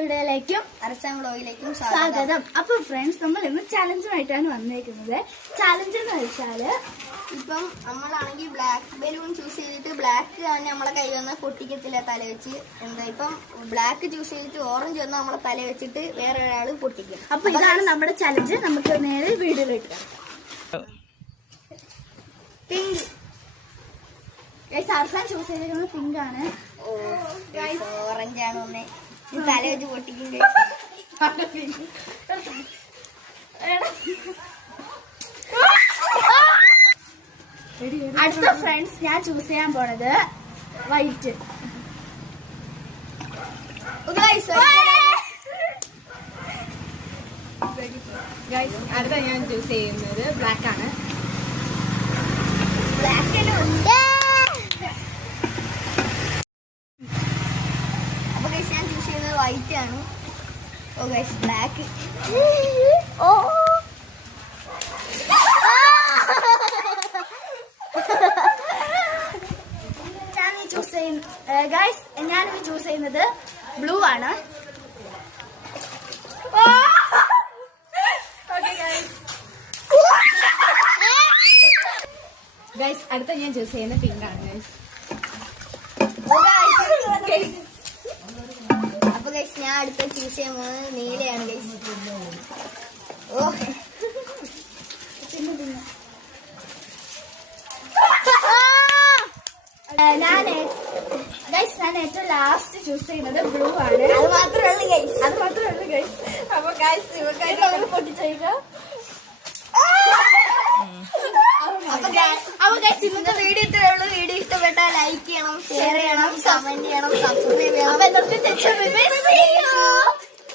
വീഡിയോയിലേക്കും അരച്ചാൻ വ്ലോഗിലേക്കും സ്വാഗതം. അപ്പൊ ഫ്രണ്ട്സ്, നമ്മൾ ഇന്ന് ചലഞ്ചുമായിട്ടാണ് വന്നേക്കുന്നത്. ചലഞ്ച് എന്ന് വെച്ചാല് ഇപ്പം നമ്മളാണെങ്കിൽ ബ്ലാക്ക് ബലൂൺ ചൂസ് ചെയ്തിട്ട് ബ്ലാക്ക് തന്നെ നമ്മളെ കൈ വന്നാൽ പൊട്ടിക്കത്തില്ല തല വെച്ച്. ഇപ്പം ബ്ലാക്ക് ചൂസ് ചെയ്തിട്ട് ഓറഞ്ച് വന്നാൽ നമ്മളെ തല വെച്ചിട്ട് വേറെ ഒരാൾ പൊട്ടിക്കും. അപ്പൊ ഇതാണ് നമ്മുടെ ചലഞ്ച്. നമുക്ക് നേരെ വീഡിയോയിലേക്ക് പിങ്ക്. അർസാൻ ചൂസ് ചെയ്തിരിക്കുന്നത് പിങ്ക് ആണ്. ഓറഞ്ച് ആണ് ഒന്നേ തല വെച്ച് പൊട്ടിക്കും. അടുത്ത ഫ്രണ്ട്സ്, ഞാൻ ചൂസ് ചെയ്യാൻ പോണത് വൈറ്റ്. അടുത്ത ഞാൻ ചൂസ് ചെയ്യുന്നത് ബ്ലാക്ക് ആണ്. അപ്പൊ ഗൈസ്, ഞാൻ ചൂസ് ചെയ്യുന്നത് വൈറ്റ് ആണ്. ഓ ഗൈസ്, ബ്ലാക്ക്. ഞാനിത് ചൂസ് ചെയ്യുന്നത് ബ്ലൂ ആണ്. ഗൈസ്, അടുത്ത ഞാൻ ചൂസ് ചെയ്യുന്നത് പിങ്ക് ആണ്. അപ്പൊ ഗൈസ്, ഞാൻ അടുത്ത ചൂസ് ചെയ്യാൻ പോകുന്നത് നീലയാണ് ഗൈസ്. ഓ ഞാൻ ഏറ്റവും ലാസ്റ്റ് ചൂസ് ചെയ്യുന്നത് ബ്ലൂ ആണ്. അത് മാത്രമേ ഉള്ളൂ ഗൈസ്. അപ്പൊ ഗൈസ്, പൊട്ടിച്ചേക്ക. അപ്പൊ ഗൈസ്, ഇന്നത്തെ വീഡിയോ ഇത്രേ ഉള്ളൂ. വീഡിയോ ഇഷ്ടപ്പെട്ടാൽ ലൈക്ക് ചെയ്യണം, ഷെയർ ചെയ്യണം, കമന്റ് ചെയ്യണം, സബ്സ്ക്രൈബ് ചെയ്യണം. അപ്പൊ